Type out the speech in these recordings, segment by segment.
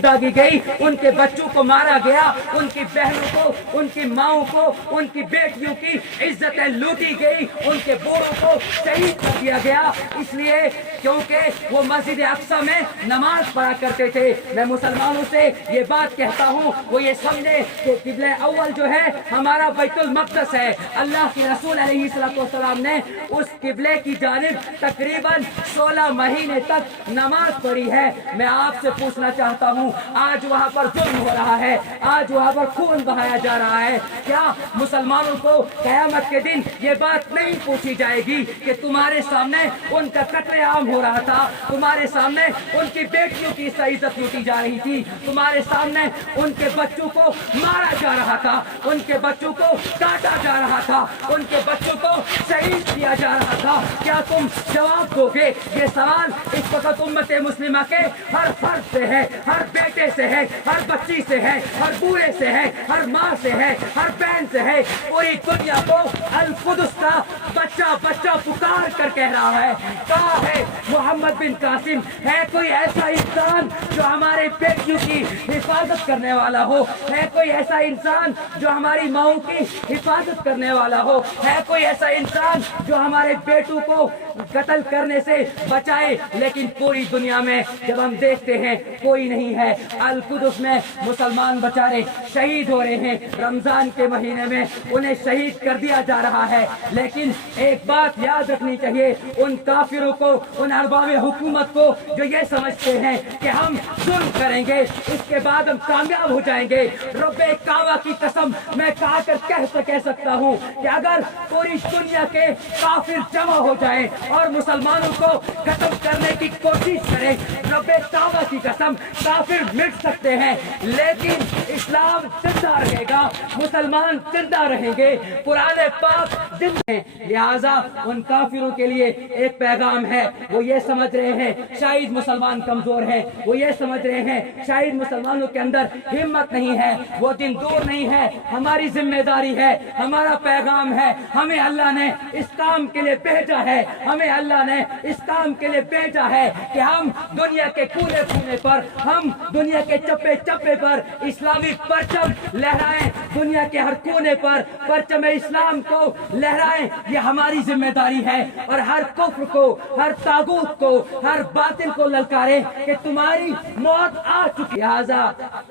दागी गई, उनके बच्चों को मारा गया, उनकी बहनों को, उनकी माओं को, उनकी बेटियों की इज्जतें लूटी गई, उनके बूढ़ों को शहीद कर दिया गया, इसलिए क्योंकि वो मस्जिद अक्सा में नमाज पढ़ा करते थे। मैं मुसलमानों से ये बात कहता हूँ, वो ये समझे कि किबला अव्वल जो है हमारा बैतुल मक़दस है। अल्लाह के रसूल अलैहिस्सलाम ने उस किबले की जानिब तकरीबन 16 महीने तक नमाज पढ़ी है। मैं आपसे पूछना चाहता हूँ, आज वहाँ पर जुल्म हो रहा है, आज वहाँ पर खून बहाया जा रहा है, क्या मुसलमानों को क़यामत के दिन ये बात नहीं पूछी जाएगी कि तुम्हारे सामने उनका कत्लेआम हो रहा था, तुम्हारे सामने उनकी बेटियों की इज्जत लूटी जा रही थी, तुम्हारे सामने उनके बच्चों को मारा जा रहा था, उनके बच्चों को काटा जा रहा था, उनके बच्चों को शहीद किया जा रहा था, क्या तुम जवाब दोगे? ये सवाल इस वक्त उम्मत मुस्लिमा के हर फर्द से है, हर बेटे से है, हर बच्ची से है, हर बूढ़े से है, हर माँ से है, हर बहन से है। पूरी दुनिया को अल कुदस का बच्चा बच्चा पुकार कर कह रहा है, कहा है मोहम्मद बिन कासिम, है कोई ऐसा इंसान जो हमारे बेटियों की हिफाजत करने वाला हो? है कोई ऐसा इंसान जो हमारी माओं की हिफाजत करने वाला हो? है कोई ऐसा इंसान जो हमारे बेटों को कत्ल करने से बचाए? लेकिन पूरी दुनिया में जब हम देखते हैं कोई नहीं है। अल कुदस में मुसलमान बेचारे शहीद हो रहे हैं, रमजान के महीने में उन्हें शहीद कर दिया जा रहा है। लेकिन एक बात याद रखनी चाहिए उन काफिरों को, उन अरबाब हुकूमत को जो ये समझते हैं कि हम जुल्म करेंगे इसके बाद हम कामयाब हो जाएंगे। रब्बे काबा की कसम मैं कह सकता हूँ कि अगर पूरी दुनिया के काफिर जमा हो जाए और मुसलमानों को खत्म करने की कोशिश करें, रब्बे काबा की कसम काफिर मिट सकते हैं, लेकिन इस्लाम जिंदा रहेगा, मुसलमान जिंदा रहेंगे, कुरान पाक जिंदा है। लिहाजा उन काफिरों के लिए एक पैगाम है, वो ये समझ रहे हैं शायद मुसलमान कमजोर हैं, वो ये समझ रहे हैं शायद मुसलमानों के अंदर हिम्मत नहीं है, वो दिन दूर नहीं है। हमारी जिम्मेदारी है, हमारा पैगाम है, हमें अल्लाह ने इस काम के लिए भेजा है, हमें अल्लाह ने इस काम के लिए भेजा है कि हम दुनिया के कोने कोने पर, हम दुनिया के चप्पे चप्पे पर इस्लामी परचम लहराएं, दुनिया के हर कोने पर परचम इस्लाम को लहराएं। ये हमारी जिम्मेदारी है और हर कुफ्र को, हर तागूत को, हर बातिल को ललकारें कि तुम्हारी मौत आ चुकी। लिहाजा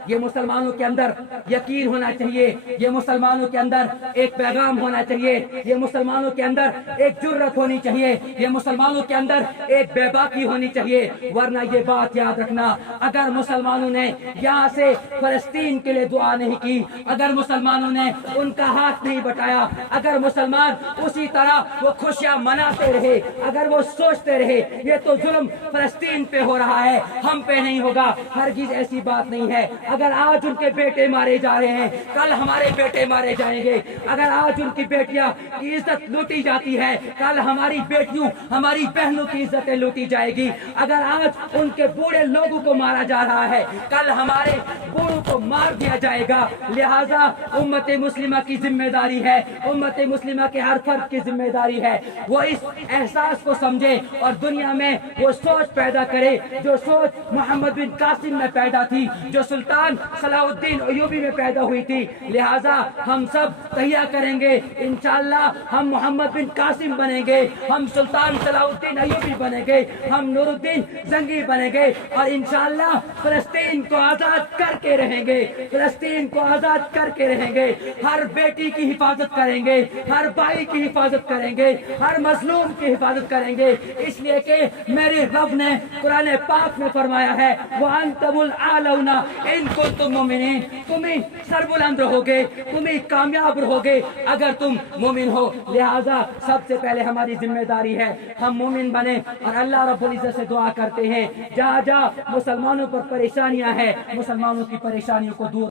ये मुसलमानों के अंदर यकीन होना चाहिए, ये मुसलमानों के अंदर एक पैगाम होना चाहिए, ये मुसलमानों के अंदर एक जुर्रत होनी चाहिए, ये मुसलमानों के अंदर एक बेबाकी होनी चाहिए। वरना ये बात याद रखना, अगर मुसलमानों ने यहाँ से फलस्तीन के लिए दुआ नहीं की, अगर मुसलमानों ने उनका हाथ नहीं बटाया, अगर मुसलमान उसी तरह वो खुशियां मनाते रहे, अगर वो सोचते रहे ये तो जुल्म फलस्तीन पे हो रहा है, हम पे नहीं होगा, हरगिज ऐसी बात नहीं है। अगर आज उनके बेटे मारे जा रहे हैं, कल हमारे बेटे मारे जाएंगे। अगर आज उनकी बेटियां की इज्जत लूटी जाती है, कल हमारी बेटियों, हमारी बहनों की इज्जतें लूटी जाएगी। अगर आज उनके बूढ़े लोगों को मारा जा रहा है, कल हमारे बूढ़ों को मार दिया जाएगा। लिहाजा उम्मत मुस्लिमा की जिम्मेदारी है, उम्मत मुस्लिमा के हर फर्द की जिम्मेदारी है वो इस एहसास को समझे और दुनिया में वो सोच पैदा करे जो सोच मोहम्मद बिन कासिम में पैदा थी, जो सुल्तान सलाहुद्दीन अय्यूबी में पैदा हुई थी। लिहाजा हम सब तैयार करेंगे, इंशाअल्लाह हम मोहम्मद बिन कासिम बनेंगे, हम सुल्तान सलाहुद्दीन अय्यूबी बनेंगे, हम नूरुद्दीन जंगी बनेंगे और इंशाअल्लाह फलस्तीन को आजाद करके रहेंगे, फलस्तीन को आजाद करके रहेंगे। हर बेटी की हिफाजत करेंगे, हर भाई की हिफाजत करेंगे, हर मजलूम की हिफाजत करेंगे, इसलिए कि मेरे रब ने कुरान पाक में फरमाया है वअंतुमुल आलौना इन कुंतुम मुमिनीन, तुम ही सरबुलंद रहोगे, तुम ही कामयाब रहोगे अगर तुम मोमिन हो। लिहाजा सबसे पहले हमारी जिम्मेदारी है हम मोमिन बने और अल्लाह रब्बुल इज्जत से दुआ करते हैं जहाँ जहाँ मुसलमानों पर परेशानियां हैं, मुसलमानों की परेशानियों को दूर